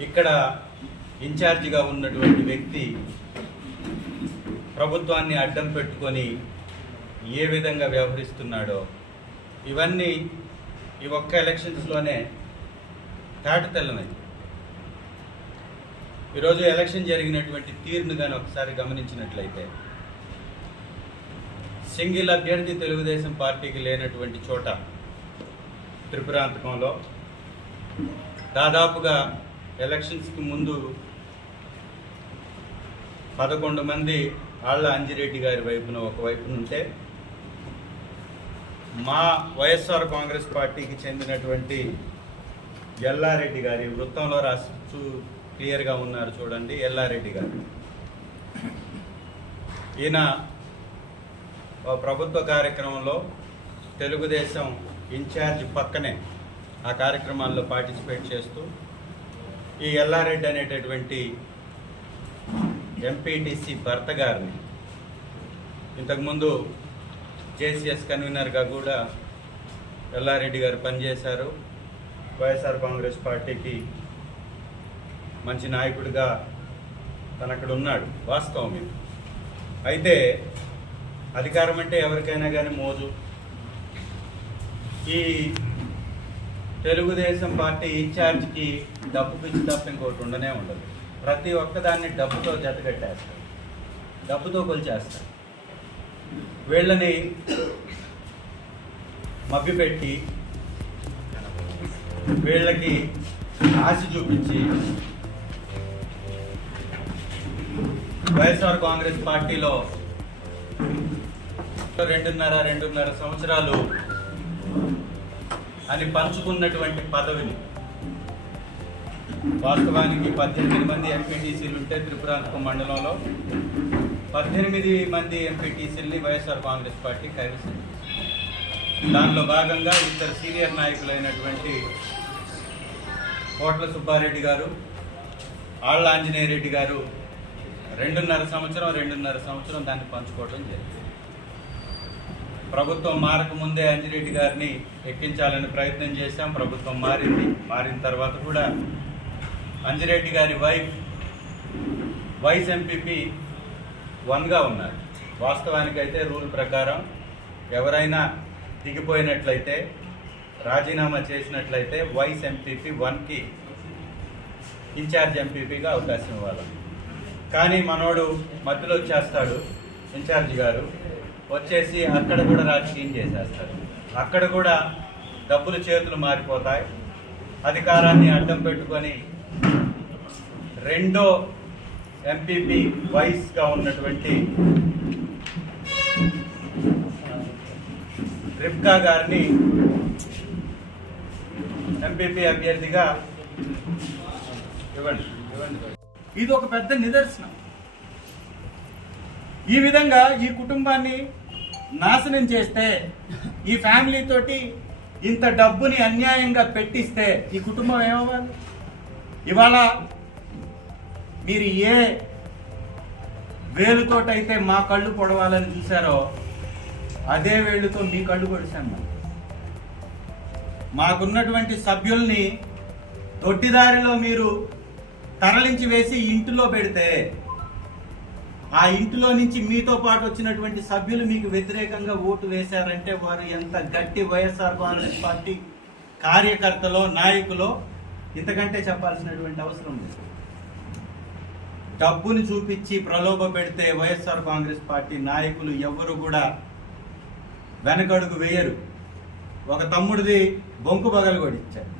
ఇక్కడ ఇన్ఛార్జిగా ఉన్నటువంటి వ్యక్తి ప్రభుత్వాన్ని అడ్డం పెట్టుకొని ఏ విధంగా వ్యవహరిస్తున్నాడో ఇవన్నీ ఈ ఒక్క ఎలక్షన్స్లోనే తాటి తెల్లనది ఈరోజు ఎలక్షన్ జరిగినటువంటి తీరును కానీ ఒకసారి గమనించినట్లయితే సింగిల్ అభ్యర్థి తెలుగుదేశం పార్టీకి లేనటువంటి చోట త్రిపురాంతకంలో దాదాపుగా ఎలక్షన్స్కి ముందు పదకొండు మంది ఆళ్ళ అంజిరెడ్డి గారి వైపున ఒకవైపున ఉంటే మా వైఎస్ఆర్ కాంగ్రెస్ పార్టీకి చెందినటువంటి ఎల్లారెడ్డి గారి వృత్తంలో రాసు క్లియర్గా ఉన్నారు చూడండి ఎల్లారెడ్డి గారు. ఈయన ప్రభుత్వ కార్యక్రమంలో తెలుగుదేశం ఇన్ఛార్జ్ పక్కనే ఆ కార్యక్రమాల్లో పార్టిసిపేట్ చేస్తూ ఈ ఎల్లారెడ్డి అనేటటువంటి ఎంపీటీసీ భర్త గారిని ఇంతకుముందు జేసీఎస్ కన్వీనర్గా కూడా ఎల్లారెడ్డి గారు పనిచేశారు. వైఎస్ఆర్ కాంగ్రెస్ పార్టీకి మంచి నాయకుడిగా తను అక్కడ ఉన్నాడు వాస్తవం ఇది అయితే అధికారం అంటే ఎవరికైనా కానీ మోజు. ఈ తెలుగుదేశం పార్టీ ఇన్ఛార్జ్కి డబ్బు పిచ్చి తప్ప ఇంకోటి ఉండనే ఉండదు. ప్రతి ఒక్కదాన్ని డబ్బుతో జతగట్టేస్తారు డబ్బుతో కొలిచేస్తారు. వీళ్ళని మభ్యపెట్టి వీళ్ళకి ఆశ చూపించి వైఎస్ఆర్ కాంగ్రెస్ పార్టీలో రెండున్నర రెండున్నర సంవత్సరాలు అని పంచుకున్నటువంటి పదవిని. వాస్తవానికి పద్దెనిమిది మంది ఎంపీటీసీలు ఉంటే త్రిపురాంతకం మండలంలో పద్దెనిమిది మంది ఎంపీటీసీల్ని వైఎస్ఆర్ కాంగ్రెస్ పార్టీ కైవసం దానిలో భాగంగా ఇద్దరు సీనియర్ నాయకులైనటువంటి కోట్ల సుబ్బారెడ్డి గారు ఆళ్ళ ఆంజనేయ రెడ్డి గారు రెండున్నర సంవత్సరం రెండున్నర సంవత్సరం దాన్ని పంచుకోవడం జరిగింది. ప్రభుత్వం మారక ముందే అంజిరెడ్డి గారిని ఎక్కించాలని ప్రయత్నం చేశాం. ప్రభుత్వం మారింది. మారిన తర్వాత కూడా అంజిరెడ్డి గారి వైఫ్ వైస్ ఎంపీపీ వన్గా ఉన్నారు. వాస్తవానికైతే రూల్ ప్రకారం ఎవరైనా దిగిపోయినట్లయితే రాజీనామా చేసినట్లయితే వైస్ ఎంపీపీ వన్కి ఇన్ఛార్జ్ ఎంపీపీగా అవకాశం ఇవ్వాలి. కానీ మనోడు మధ్యలో వచ్చేస్తాడు ఇన్ఛార్జ్ గారు. వచ్చేసి అక్కడ కూడా రాజకీయం చేసేస్తారు. అక్కడ కూడా డబ్బులు చేతులు మారిపోతాయి. అధికారాన్ని అడ్డం పెట్టుకొని రెండో ఎంపీపీ వైస్గా ఉన్నటువంటి రిప్కా గారిని ఎంపీపీ అభ్యర్థిగా ఇవ్వండి. ఇవ్వండి. ఇది ఒక పెద్ద నిదర్శనం. ఈ విధంగా ఈ కుటుంబాన్ని నాశనం చేస్తే ఈ ఫ్యామిలీ తోటి ఇంత డబ్బుని అన్యాయంగా పెట్టిస్తే ఈ కుటుంబం ఏమవ్వాలి ఇవాళ మీరు ఏ వేలుతోటైతే మా కళ్ళు పొడవాలని చూసారో అదే వేళ్ళుతో మీ కళ్ళు పొడిచాను మనం. మాకున్నటువంటి సభ్యుల్ని దొడ్డిదారిలో మీరు తరలించి వేసి ఇంటిలో పెడితే ఆ ఇంటిలో నుంచి మీతో పాటు వచ్చినటువంటి సభ్యులు మీకు వ్యతిరేకంగా ఓటు వేశారంటే వారు ఎంత గట్టి వైఎస్ఆర్ కాంగ్రెస్ పార్టీ కార్యకర్తలో నాయకులో ఇంతకంటే చెప్పాల్సినటువంటి అవసరం లేదు. డబ్బుని చూపించి ప్రలోభ పెడితే వైఎస్ఆర్ కాంగ్రెస్ పార్టీ నాయకులు ఎవరు కూడా వెనకడుగు వేయరు. ఒక తమ్ముడిది బొంకు బగలు కూడా ఇచ్చారు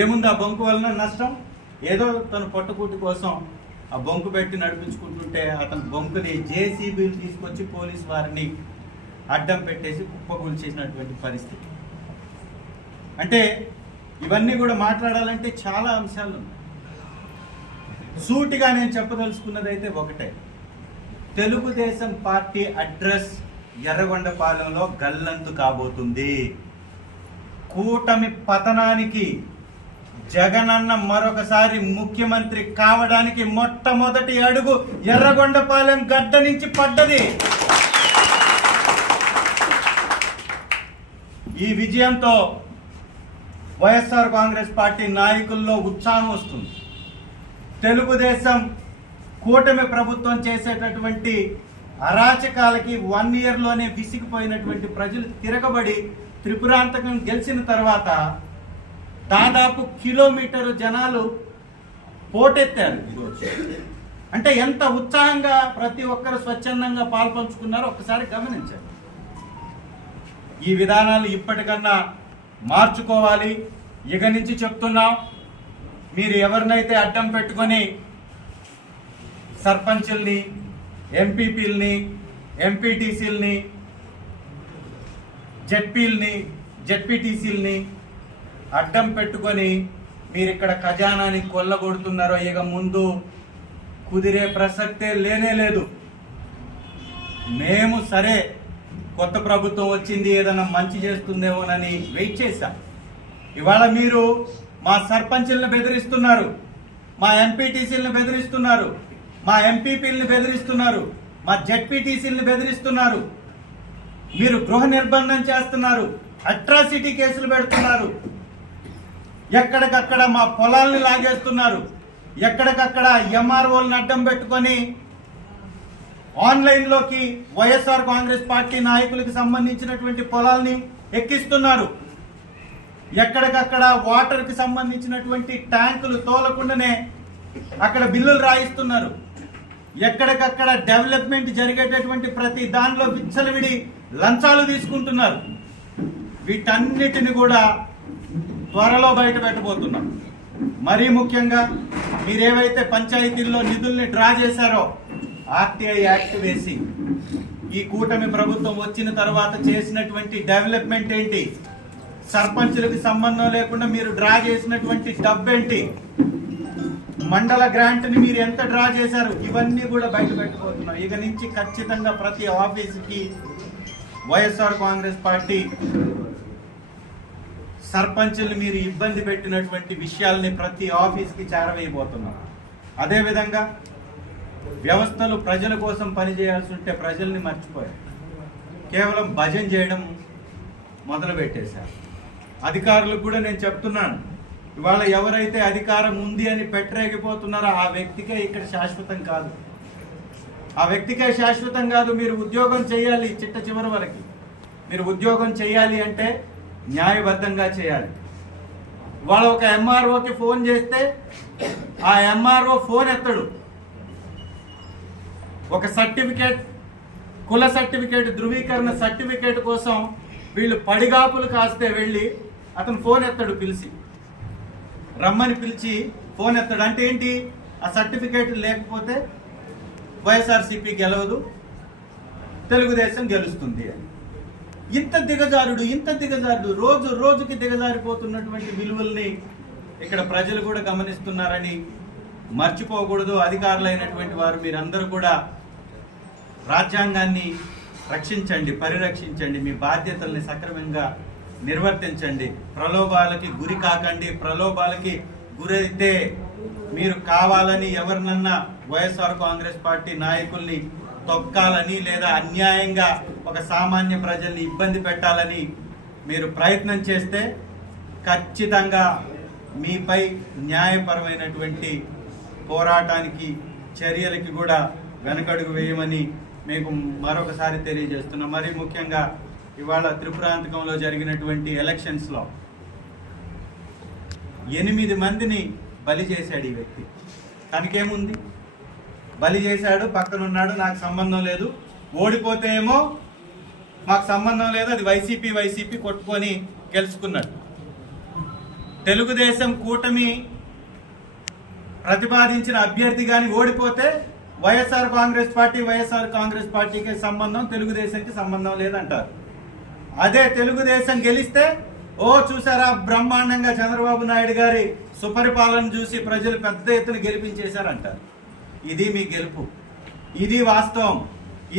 ఏముంది ఆ బొంకు వలన నష్టం? ఏదో తన పొట్టకూటి కోసం ఆ బొంకు పెట్టి నడిపించుకుంటుంటే అతను బొంకుని జేసీబీలు తీసుకొచ్చి పోలీస్ వారిని అడ్డం పెట్టేసి కుప్పగూలు చేసినటువంటి పరిస్థితి. అంటే ఇవన్నీ కూడా మాట్లాడాలంటే చాలా అంశాలు ఉన్నాయి. సూటిగా నేను చెప్పదలుచుకున్నది అయితే ఒకటే. తెలుగుదేశం పార్టీ అడ్రస్ ఎర్రగొండపాలెంలో గల్లంతు కాబోతుంది. కూటమి పతనానికి జగనన్న మరొకసారి ముఖ్యమంత్రి కావడానికి మొట్టమొదటి అడుగు ఎర్రగొండపాలెం గడ్డ నుంచి పడ్డది. ఈ విజయంతో వైఎస్ఆర్ కాంగ్రెస్ పార్టీ నాయకుల్లో ఉత్సాహం వస్తుంది. తెలుగుదేశం కూటమి ప్రభుత్వం చేసేటటువంటి అరాచకాలకి వన్ ఇయర్లోనే విసిగిపోయినటువంటి ప్రజలు తిరగబడి త్రిపురాంతకం గెలిచిన తర్వాత దాదాపు కిలోమీటరు జనాలు పోటెత్తారు ఈరోజు. అంటే ఎంత ఉత్సాహంగా ప్రతి ఒక్కరు స్వచ్ఛందంగా పాల్పంచుకున్నారో ఒక్కసారి గమనించండి. ఈ విధానాలు ఇప్పటికన్నా మార్చుకోవాలి. ఇక నుంచి చెప్తున్నాం మీరు ఎవరినైతే అడ్డం పెట్టుకొని సర్పంచుల్ని ఎంపీపీల్ని ఎంపీటీసీల్ని జెడ్పీల్ని జెడ్పీటీసీల్ని అడ్డం పెట్టుకొని మీరు ఇక్కడ ఖజానాని కొల్లగొడుతున్నారో ఇక ముందు కుదిరే ప్రసక్తే లేనే లేదు. మేము సరే కొత్త ప్రభుత్వం వచ్చింది ఏదైనా మంచి చేస్తుందేమోనని వెయిట్ చేశాం. ఇవాళ మీరు మా సర్పంచులను బెదిరిస్తున్నారు మా ఎంపీటీసీలను బెదిరిస్తున్నారు మా ఎంపీపీలను బెదిరిస్తున్నారు మా జెడ్పీటీసీలను బెదిరిస్తున్నారు. మీరు గృహ నిర్బంధం చేస్తున్నారు అట్రాసిటీ కేసులు పెడుతున్నారు. ఎక్కడికక్కడ మా పొలాల్ని లాగేస్తున్నారు. ఎక్కడికక్కడ ఎంఆర్ఓలను అడ్డం పెట్టుకొని ఆన్లైన్లోకి వైఎస్ఆర్ కాంగ్రెస్ పార్టీ నాయకులకు సంబంధించినటువంటి పొలాల్ని ఎక్కిస్తున్నారు. ఎక్కడికక్కడ వాటర్కి సంబంధించినటువంటి ట్యాంకులు తోలకుండానే అక్కడ బిల్లులు రాయిస్తున్నారు. ఎక్కడికక్కడ డెవలప్మెంట్ జరిగేటటువంటి ప్రతి దానిలో విచ్చలవిడి లంచాలు తీసుకుంటున్నారు. వీటన్నిటిని కూడా త్వరలో బయట పెట్టబోతున్నాం. మరీ ముఖ్యంగా మీరేవైతే పంచాయతీల్లో నిధుల్ని డ్రా చేశారో ఆర్టీఐ యాక్ట్ వేసి ఈ కూటమి ప్రభుత్వం వచ్చిన తర్వాత చేసినటువంటి డెవలప్మెంట్ ఏంటి? సర్పంచులకు సంబంధం లేకుండా మీరు డ్రా చేసినటువంటి డబ్బేంటి మండల గ్రాంట్ని మీరు ఎంత డ్రా చేశారు? ఇవన్నీ కూడా బయట పెట్టబోతున్నాం. ఇక నుంచి ఖచ్చితంగా ప్రతి ఆఫీస్కి వైఎస్ఆర్ కాంగ్రెస్ పార్టీ సర్పంచులు మీరు ఇబ్బంది పెట్టినటువంటి విషయాల్ని ప్రతి ఆఫీస్కి చేరవేయబోతున్నాం. అదేవిధంగా వ్యవస్థలు ప్రజల కోసం పనిచేయాల్సి ఉంటే ప్రజల్ని మర్చిపోయారు కేవలం భజన చేయడం మొదలుపెట్టేశారు. అధికారులకు కూడా నేను చెప్తున్నాను ఇవాళ ఎవరైతే అధికారం ఉంది అని పెట్టరేగిపోతున్నారో ఆ వ్యక్తికే ఇక్కడ శాశ్వతం కాదు. ఆ వ్యక్తికే శాశ్వతం కాదు మీరు ఉద్యోగం చేయాలి చిట్ట చివరి వరకు. మీరు ఉద్యోగం చేయాలి అంటే న్యాయబద్ధంగా చేయాలి. వాళ్ళ ఒక ఎంఆర్ఓకి ఫోన్ చేస్తే ఆ ఎంఆర్ఓ ఫోన్ ఎత్తడు. ఒక సర్టిఫికేట్ కుల సర్టిఫికేట్ ధృవీకరణ సర్టిఫికేట్ కోసం వీళ్ళు పడిగాపులు కాస్తే వెళ్ళి అతను ఫోన్ ఎత్తాడు పిలిచి. రమ్మని పిలిచి ఫోన్ ఎత్తాడు. అంటే ఏంటి? ఆ సర్టిఫికేట్ లేకపోతే వైఎస్ఆర్సీపీ గెలవదు తెలుగుదేశం గెలుస్తుంది అని. ఇంత దిగజారుడు ఇంత దిగజారుడు రోజు రోజుకి దిగజారిపోతున్నటువంటి విలువల్ని ఇక్కడ ప్రజలు కూడా గమనిస్తున్నారని మర్చిపోకూడదు. అధికారులైనటువంటి వారు మీరందరూ కూడా రాజ్యాంగాన్ని రక్షించండి పరిరక్షించండి మీ బాధ్యతల్ని సక్రమంగా నిర్వర్తించండి. ప్రలోభాలకి గురి కాకండి. ప్రలోభాలకి గురైతే మీరు కావాలని ఎవరినన్నా వైఎస్ఆర్ కాంగ్రెస్ పార్టీ నాయకుల్ని తొక్కాలని లేదా అన్యాయంగా ఒక సామాన్య ప్రజల్ని ఇబ్బంది పెట్టాలని మీరు ప్రయత్నం చేస్తే ఖచ్చితంగా మీపై న్యాయపరమైనటువంటి పోరాటానికి చర్యలకి కూడా వెనకడుగు వేయమని మీకు మరొకసారి తెలియజేస్తున్నాం. మరీ ముఖ్యంగా ఇవాళ త్రిపురాంతకంలో జరిగినటువంటి ఎలక్షన్స్లో ఎనిమిది మందిని బలి చేశాడు ఈ వ్యక్తి. తనకేముంది? బలి చేశాడు పక్కన ఉన్నాడు నాకు సంబంధం లేదు. ఓడిపోతే ఏమో మాకు సంబంధం లేదు అది వైసీపీ వైసీపీ కొట్టుకొని గెలుచుకున్నాడు. తెలుగుదేశం కూటమి ప్రతిపాదించిన అభ్యర్థి కానీ ఓడిపోతే YSR Congress party YSR Congress పార్టీకి సంబంధం తెలుగుదేశంకి సంబంధం లేదంటారు. అదే తెలుగుదేశం గెలిస్తే ఓ చూసారా బ్రహ్మాండంగా చంద్రబాబు నాయుడు గారి సుపరిపాలన చూసి ప్రజలు పెద్ద ఎత్తున గెలిపించేశారంటారు. ఇది మీ గెలుపు. ఇది వాస్తవం.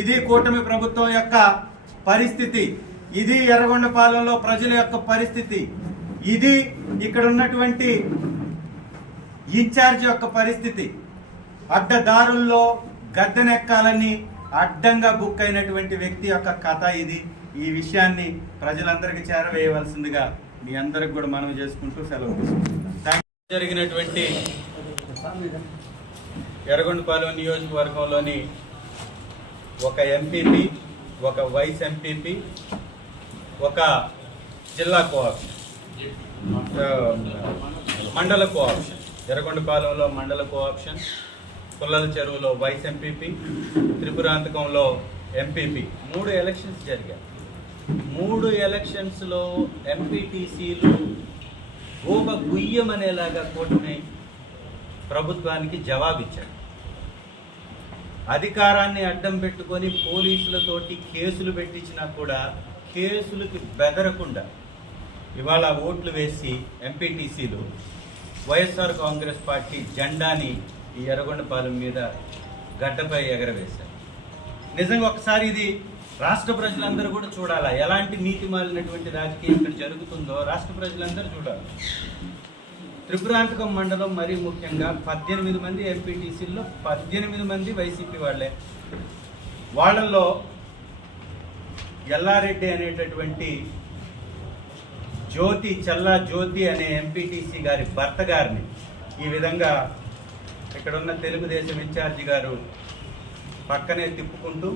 ఇది కూటమి ప్రభుత్వం యొక్క పరిస్థితి. ఇది ఎర్రగొండపాలెంలో ప్రజల యొక్క పరిస్థితి. ఇది ఇక్కడ ఉన్నటువంటి ఇన్ఛార్జ్ యొక్క పరిస్థితి. అడ్డదారుల్లో గద్దెనెక్కాలని అడ్డంగా బుక్ అయినటువంటి వ్యక్తి యొక్క కథ ఇది. ఈ విషయాన్ని ప్రజలందరికీ చేరవేయవలసిందిగా మీ అందరికి కూడా మనం చేసుకుంటూ సెలవు జరిగినటువంటి ఎర్రగొండపాలెం నియోజకవర్గంలోని ఒక ఎంపీపీ ఒక వైస్ ఎంపీపీ ఒక జిల్లా కోఆప్షన్ మండల కోఆప్షన్ ఎర్రగొండపాలెంలో మండల కోఆప్షన్ పుల్లల చెరువులో వైస్ ఎంపీపీ త్రిపురాంతకంలో ఎంపీపీ. మూడు ఎలక్షన్స్ జరిగాయి. మూడు ఎలక్షన్స్లో ఎంపీటీసీలు గోప గుయ్యం అనేలాగా కూటమి ప్రభుత్వానికి జవాబిచ్చాడు. అధికారాన్ని అడ్డం పెట్టుకొని పోలీసులతోటి కేసులు పెట్టించినా కూడా కేసులకి బెదరకుండా ఇవాళ ఓట్లు వేసి ఎంపీటీసీలు వైఎస్ఆర్ కాంగ్రెస్ పార్టీ జెండాని ఈ ఎర్రగొండపాలెం మీద గడ్డపై ఎగరవేశారు. నిజంగా ఒకసారి ఇది రాష్ట్ర ప్రజలందరూ కూడా చూడాలా? ఎలాంటి నీతి మాలినటువంటి రాజకీయం ఇక్కడ జరుగుతుందో రాష్ట్ర ప్రజలందరూ చూడాలి. త్రిపురాంతకం మండలం మరీ ముఖ్యంగా పద్దెనిమిది మంది ఎంపీటీసీల్లో పద్దెనిమిది మంది వైసీపీ వాళ్ళే. వాళ్ళల్లో ఎల్లారెడ్డి అనేటటువంటి జ్యోతి చల్లా జ్యోతి అనే ఎంపీటీసీ గారి భర్త గారిని ఈ విధంగా ఇక్కడున్న తెలుగుదేశం ఇన్ఛార్జి గారు పక్కనే తిప్పుకుంటూ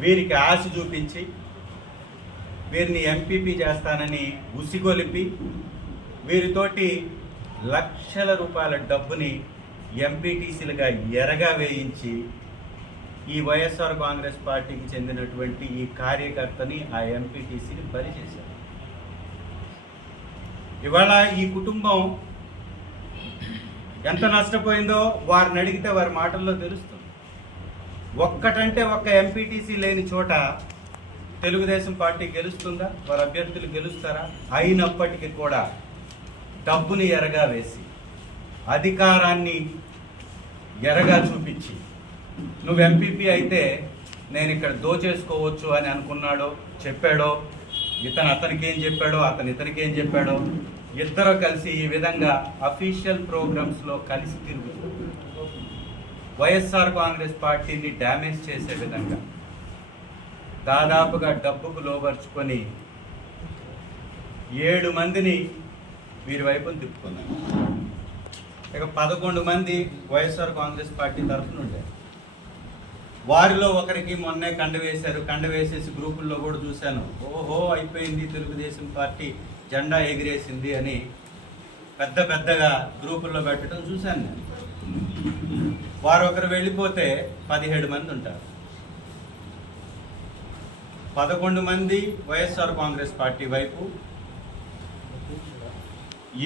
వీరికి ఆశ చూపించి వీరిని ఎంపీపీ చేస్తానని ఉసిగొలిపి వీరితోటి లక్షల రూపాయల డబ్బుని ఎంపీటీసీలుగా ఎరగా వేయించి ఈ వైఎస్ఆర్ కాంగ్రెస్ పార్టీకి చెందినటువంటి ఈ కార్యకర్తని ఆ ఎంపీటీసీని బలి చేశారు. ఇవాళ ఈ కుటుంబం ఎంత నష్టపోయిందో వారిని అడిగితే వారి మాటల్లో తెలుస్తుంది. ఒక్కటంటే ఒక్క ఎంపీటీసీ లేని చోట తెలుగుదేశం పార్టీ గెలుస్తుందా? వారి అభ్యర్థులు గెలుస్తారా? అయినప్పటికీ కూడా డబ్బుని ఎరగా వేసి అధికారాన్ని ఎరగా చూపించి నువ్వు ఎంపీపీ అయితే నేను ఇక్కడ దోచేసుకోవచ్చు అని అనుకున్నాడో చెప్పాడో ఇతను అతనికి ఏం చెప్పాడో అతను ఇతనికి ఏం చెప్పాడో ఇద్దరు కలిసి ఈ విధంగా అఫీషియల్ ప్రోగ్రామ్స్లో కలిసి తిరుగుతూ వైఎస్ఆర్ కాంగ్రెస్ పార్టీని డ్యామేజ్ చేసే విధంగా దాదాపుగా డబ్బుకు లోపరుచుకొని ఏడు మందిని వీరి వైపును తిప్పుకున్నాను ఇక పదకొండు మంది వైఎస్ఆర్ కాంగ్రెస్ పార్టీ తరఫున ఉండారు వారిలో ఒకరికి మొన్నే కండ వేశారు. కండ వేసేసి గ్రూపుల్లో కూడా చూశాను. ఓహో అయిపోయింది తెలుగుదేశం పార్టీ. జెండా ఎగిరేసింది అని పెద్ద పెద్దగా గ్రూపుల్లో పెట్టడం చూశాను నేను. వారు ఒకరు వెళ్ళిపోతే పదిహేడు మంది ఉంటారు. పదకొండు మంది వైఎస్ఆర్ కాంగ్రెస్ పార్టీ వైపు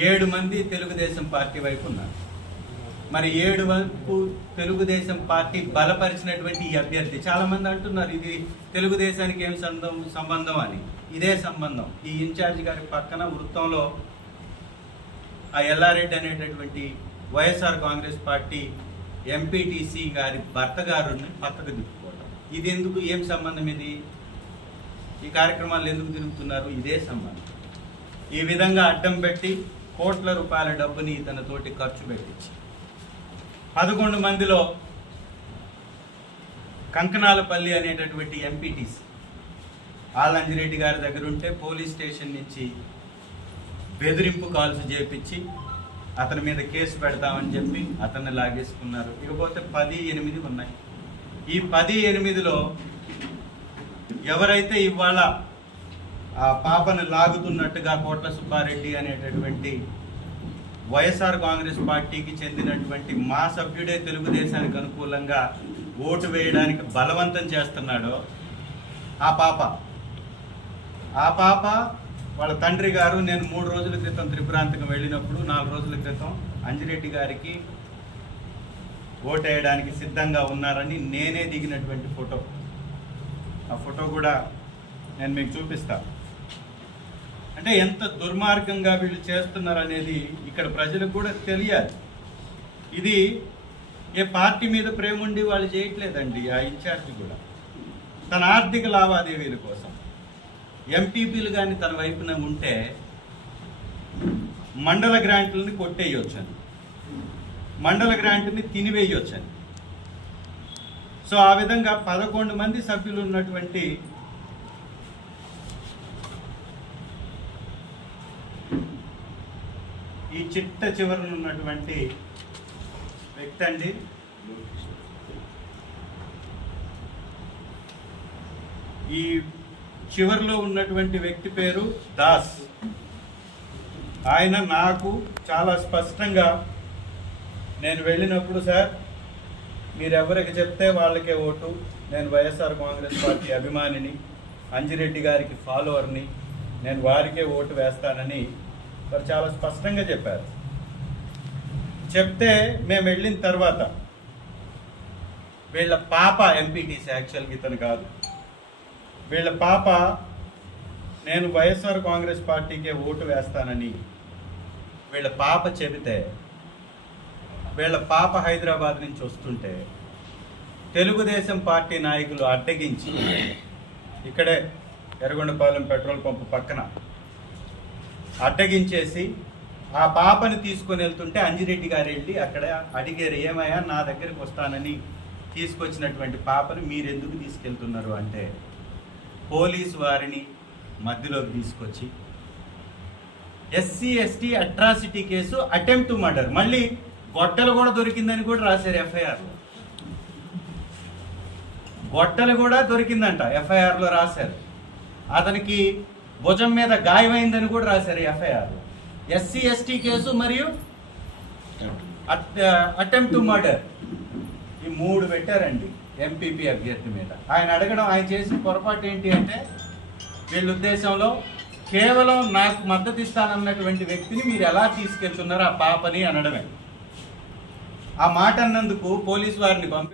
ఏడు మంది తెలుగుదేశం పార్టీ వైపు ఉన్నారు. మరి ఏడు వైపు తెలుగుదేశం పార్టీ బలపరిచినటువంటి ఈ అభ్యర్థి చాలామంది అంటున్నారు ఇది తెలుగుదేశానికి ఏం సంబంధం సంబంధం అని. ఇదే సంబంధం. ఈ ఇన్ఛార్జ్ గారి పక్కన వృత్తంలో ఆ ఎల్లారెడ్డి అనేటటువంటి వైఎస్ఆర్ కాంగ్రెస్ పార్టీ ఎంపీటీసీ గారి భర్త గారిని పక్కకు తిప్పుకోవడం ఇది ఎందుకు ఏం సంబంధం ఇది? ఈ కార్యక్రమాలు ఎందుకు తిరుగుతున్నారు? ఇదే సంబంధం. ఈ విధంగా అడ్డం పెట్టి కోట్ల రూపాయల డబ్బుని తనతోటి ఖర్చు పెట్టించి. పదకొండు మందిలో కంకణాలపల్లి అనేటటువంటి ఎంపీటీసీ ఆలంజిరెడ్డి గారి దగ్గర ఉంటే పోలీస్ స్టేషన్ నుంచి బెదిరింపు కాల్స్ చేపించి అతని మీద కేసు పెడతామని చెప్పి అతన్ని లాగేసుకున్నారు. ఇకపోతే పది ఎనిమిది ఉన్నాయి. ఈ పది ఎనిమిదిలో ఎవరైతే ఇవాళ ఆ పాపను లాగుతున్నట్టుగా కోట్ల సుబ్బారెడ్డి అనేటటువంటి వైఎస్ఆర్ కాంగ్రెస్ పార్టీకి చెందినటువంటి మా సభ్యుడే తెలుగుదేశానికి అనుకూలంగా ఓటు వేయడానికి బలవంతం చేస్తున్నాడో ఆ పాప. ఆ పాప వాళ్ళ తండ్రి గారు నేను మూడు రోజుల క్రితం త్రిపురాంతకం వెళ్ళినప్పుడు నాలుగు రోజుల క్రితం అంజిరెడ్డి గారికి ఓటేయడానికి సిద్ధంగా ఉన్నారని నేనే దిగినటువంటి ఫోటో. ఆ ఫోటో కూడా నేను మీకు చూపిస్తాను అంటే ఎంత దుర్మార్గంగా వీళ్ళు చేస్తున్నారు అనేది ఇక్కడ ప్రజలకు కూడా తెలియాలి. ఇది ఏ పార్టీ మీద ప్రేమ ఉండి వాళ్ళు చేయట్లేదండి ఆ ఇన్ఛార్జి కూడా. తన ఆర్థిక లావాదేవీల కోసం. ఎంపీపీలు కానీ తన వైపున ఉంటే మండల గ్రాంట్లని కొట్టేయొచ్చని. మండల గ్రాంట్ని తినివేయొచ్చని. సో ఆ విధంగా పదకొండు మంది సభ్యులు ఉన్నటువంటి ఈ చిట్ట చివరన ఉన్నటువంటి వ్యక్తి అండి. ఈ చివరిలో ఉన్నటువంటి వ్యక్తి పేరు దాస్. ఆయన నాకు చాలా స్పష్టంగా నేను వెళ్ళినప్పుడు సార్ మీరు ఎవరికి చెప్తే వాళ్ళకే ఓటు. నేను వైఎస్ఆర్ కాంగ్రెస్ పార్టీ అభిమానిని అంజిరెడ్డి గారికి ఫాలోవర్ని నేను వారికే ఓటు వేస్తానని వారు చాలా స్పష్టంగా చెప్పారు. చెప్తే మేము వెళ్ళిన తర్వాత వీళ్ళ పాప ఎంపీటీసీ యాక్చువల్గా ఇతను కాదు. వీళ్ళ పాప నేను వైఎస్ఆర్ కాంగ్రెస్ పార్టీకే ఓటు వేస్తానని వీళ్ళ పాప చెబితే వీళ్ళ పాప హైదరాబాద్ నుంచి వస్తుంటే తెలుగుదేశం పార్టీ నాయకులు అడ్డగించి ఇక్కడే ఎర్రగొండపాలెం పెట్రోల్ పంపు పక్కన అడ్డగించేసి ఆ పాపని తీసుకొని వెళ్తుంటే అంజిరెడ్డి గారు వెళ్ళి అక్కడ అడిగారు ఏమయ్యా నా దగ్గరికి వస్తానని తీసుకొచ్చినటువంటి పాపను మీరెందుకు తీసుకెళ్తున్నారు? అంటే పోలీసు వారిని మధ్యలోకి తీసుకొచ్చి SC ST atrocity case attempt murder. మళ్ళీ గొట్టలు కూడా దొరికిందని కూడా రాశారు ఎఫ్ఐఆర్లో గొట్టలు కూడా దొరికిందంట ఎఫ్ఐఆర్లో రాశారు. అతనికి భుజం మీద గాయమైందని కూడా రాశారు ఎఫ్ఐఆర్. ఎస్సీ ఎస్టీ కేసు మరియు అటెంప్ట్ మర్డర్. ఈ మూడు పెట్టారండి ఎంపీపీ అభ్యర్థి మీద. ఆయన అడగడం ఆయన చేసిన పొరపాటు ఏంటి అంటే వీళ్ళ ఉద్దేశంలో కేవలం నాకు మద్దతు ఇస్తానన్నటువంటి వ్యక్తిని మీరు ఎలా తీసుకెళ్తున్నారు ఆ పాపని అనడమే. ఆ మాట అన్నందుకు పోలీసు వారిని పంపి